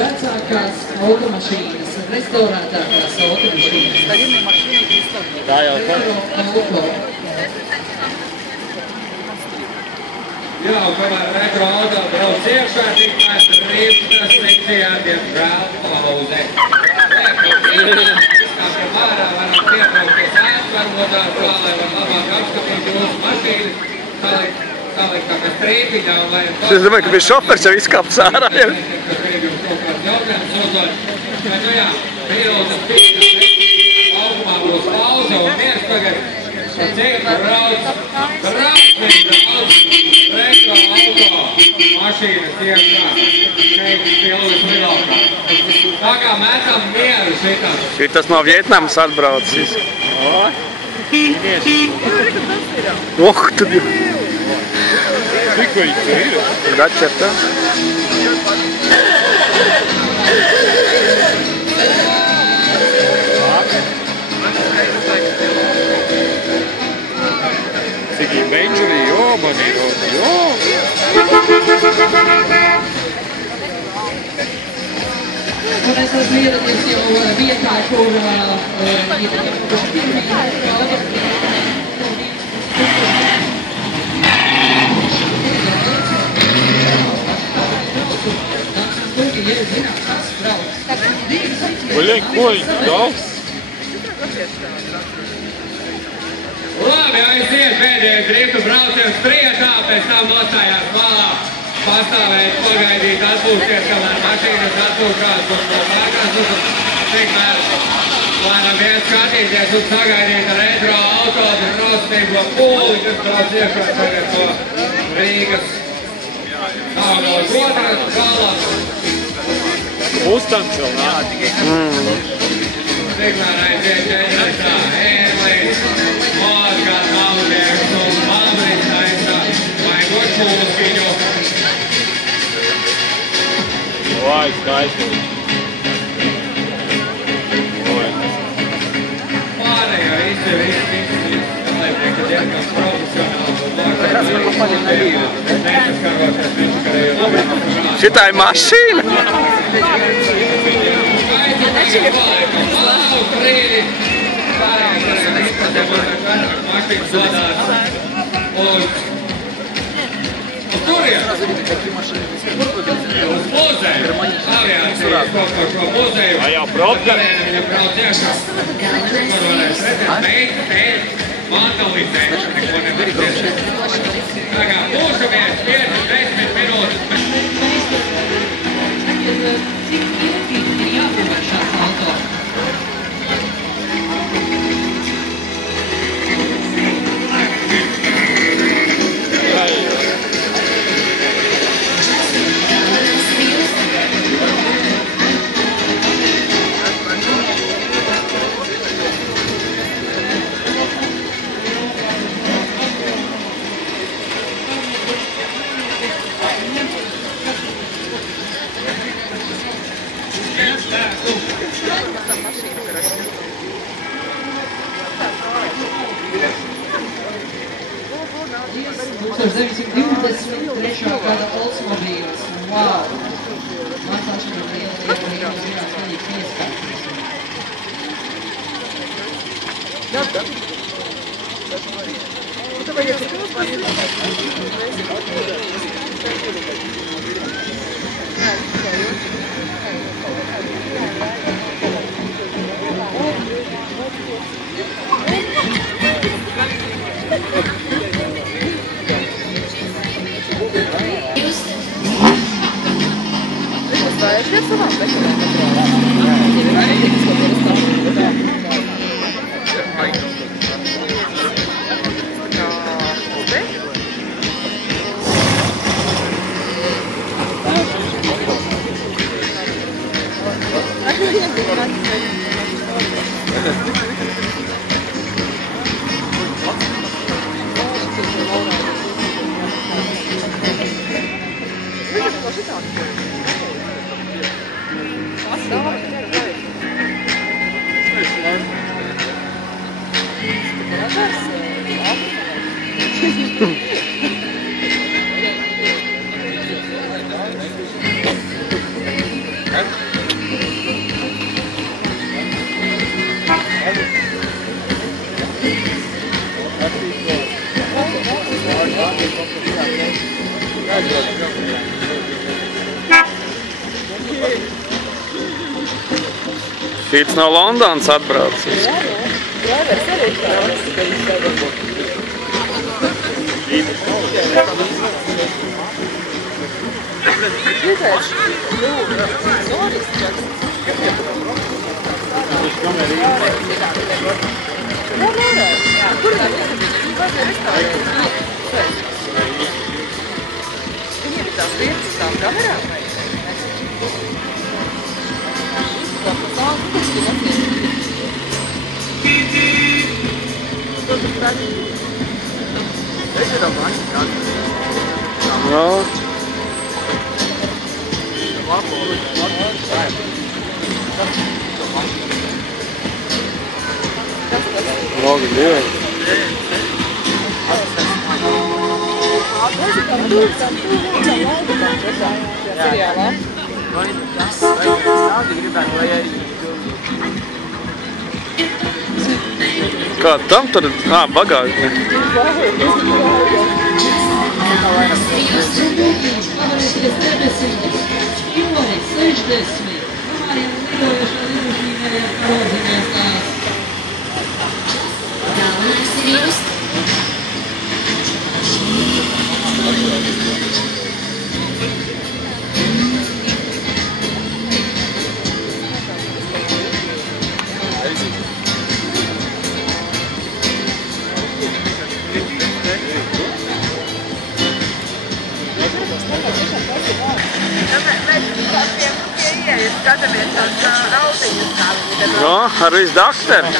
Vecākās automašīnas, restaurētākās automašīnas. Tā jau tā. Jā, un kamēr retro auto brauc iekšā, tikmēr rīptas sekcijā, diemžēl, pauzē. Izkāpjam ārā, varam pietraukties ātrvarmotā, tā, lai var labāk apskatīt jūsu mašīnu, salikt tā kā strīpiņā, un lai... Es domāju, ka bija šofers jau izkāpts ārā. Kas grib jums kaut kāds jautājums uzdot. Bet, nu jā, pilotas laukumā būs pauze un viens tagad, cik brauc retro auto mašīnas iekšā. Šeit pilnas lidokā. Tā kā metam mieru šitam. Šitas no Vietnamas atbraucis. Oh, tad jau. Cik vai ir? Dačerta. Cik ir Benģerī, jo, man ir, jo. Un es esmu ieradies jau vietā, kur Vaļai, ko ir daudz? Labi, aiziet pēdējais driftu brauciens priekšā, pēc tam nostājās malā. Pastāvēt, pagaidīt, atpūsties, kamēr mašīnas atpūšās un no pārkās un tikmēr varam vien skatīties un sagaidīt retro auto drosmīgo pūli, kas brauc iekšā tagad no Rīgas. Tālāk otras galās. Mustangs vēl nāk. Tikmēr aiziet ķeņģetā, ērlīts, Mozgāt, Maldieks un Malbrīts taisā, vai gošpūlkiņu. Vai, skaisti. Pārējā visi dalībnieki diezgan profesionāli. Nesaskaroties visu, ka jau Šitā ir mašīna. Uz muzeju, aviācijas kaut ko šo muzeju. Vai jau probka? Viņam brauc iekšā. Kur varēs redzēt meita, tēļ, mandalitēšu, neko nevar dzirdēt. Tā kā būšamies 5-10 minūtes. cik ilgi ir jābūvē šāds auto? Trešā gada Oldsmobīls. Wow! Mans atšķirīgs liels zinās vienīgs iespējas. That's Fīts no Londonas atbraucis. No. Много делать. Kā tam tur? Bagāžņa. No, ar visu dakteru.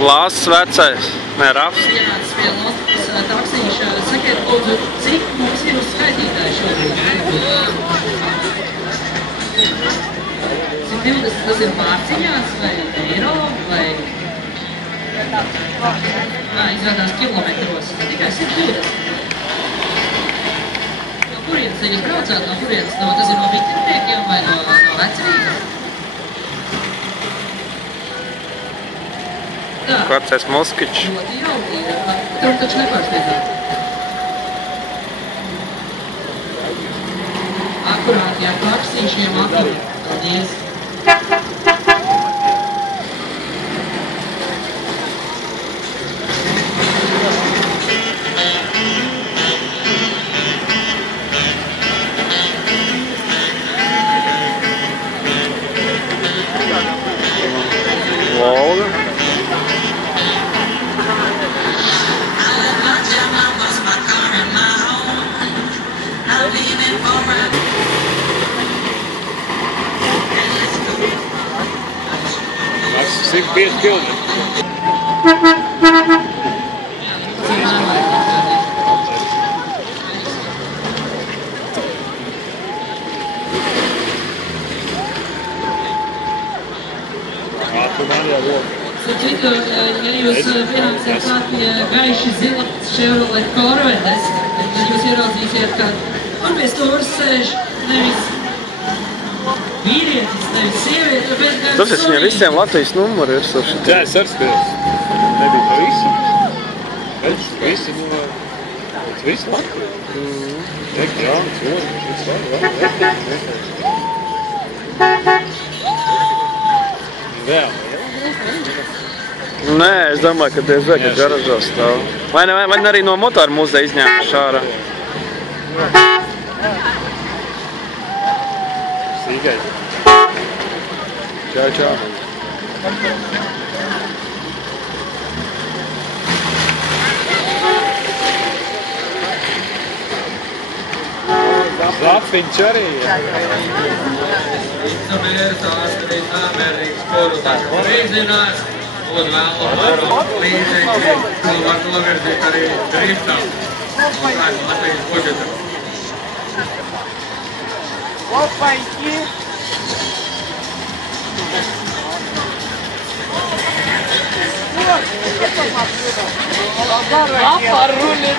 Lāsts vecais, ne Rafs. Taksīši, sakiet, lūdzu, cik mums ir uz skaitītāji šobrīd? 120, tas ir mārciņās vai eiro vai... Izrādās kilometros, tikai 120. No kurienes jūs braucāt? No kurienes? Tas ir no Viktimniekiem vai no Vecrīgas? Vecais Moskičs. Ļoti jauki. Tur taču nepārspētāt. Akurāt, jā, taksīšiem akuri. Paldies. Volga. That's 65 kilometers. Citu, ja jūs pienāksiet klāt pie gaiši zila Chevrolet Corvettes, tad jūs ieraudzīsiet, ka tur pie stūras sēž nevis vīrietis, nevis sieviete, bet gan Tāpēc viņam visiem Latvijas numuri ir saši. Jā, es arī skatījos. Nebija pa visu. Bet visi no... Visi Latvijas. Tek Jānis, Oziņš, viss var. Vēl. Nē, es domāju, ka diez vai, ka garažā stāv. Vai arī no motoru muzeja izņēmuši ārā. Sīgai. Čau, čau. Zafiņš arī. Izamērs ārstarī samērīgs, kuru tas rīzinās, un vēl līdzekļi, ko var novirzīt arī driftam. Latvijas budžetam. Apar rulli.